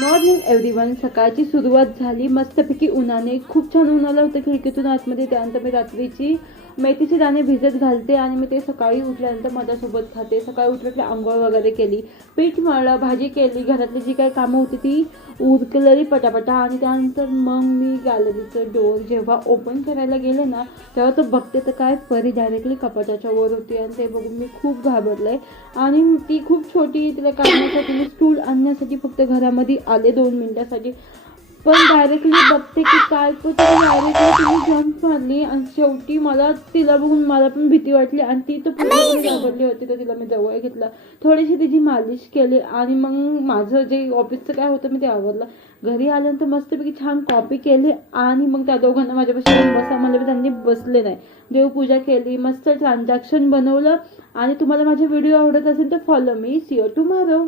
Morning everyone. सकाळची सुरुवात झाली मस्तपैकी उन्हाने. खूप छान ऊन आलं होतं खिडकीतून आतमध्ये. त्यानंतर मी रात्रीची मेथीचे दाणे भिजत घालते आणि मी ते सकाळी उठल्यानंतर माझ्यासोबत खाते. सकाळी उठलं की आंघोळ वगैरे केली, पीठ मळलं, भाजी केली, घरातली जी काही कामं होती ती उरकलेली पटापटा. आणि त्यानंतर मग मी गॅलरीचं डोअर जेव्हा ओपन करायला गेले ना, तेव्हा तो बघते तर काय परी डायरेक्टली कपाटाच्या वर होती. आणि ते बघून मी खूप घाबरले. आणि ती खूप छोटी, तिला काढण्यासाठी मी स्टूल आणण्यासाठी फक्त घरामध्ये आले 2 मिनिटासाठी. पण डायरेक्टली बघते की काय डायरेक्टली तिने जंप मारली. आणि शेवटी मला तिला बघून मला पण भीती वाटली. आणि ती तर पूर्णपणे घाबरली होती. तर तिला मी जवळ घेतलं, थोडीशी तिची मालिश केली आणि मग माझं जे ऑफिसचं काय होतं मी ते आवरलं. घरी आल्यानंतर मस्तपैकी छान कॉफी केली आणि मग त्या दोघांना माझ्यापाशी बसा म्हणलं, त्यांनी बसले नाही. देवपूजा केली, मस्त ट्रान्झॅक्शन बनवलं. आणि तुम्हाला माझे व्हिडिओ आवडत असेल तर follow me. See you tomorrow.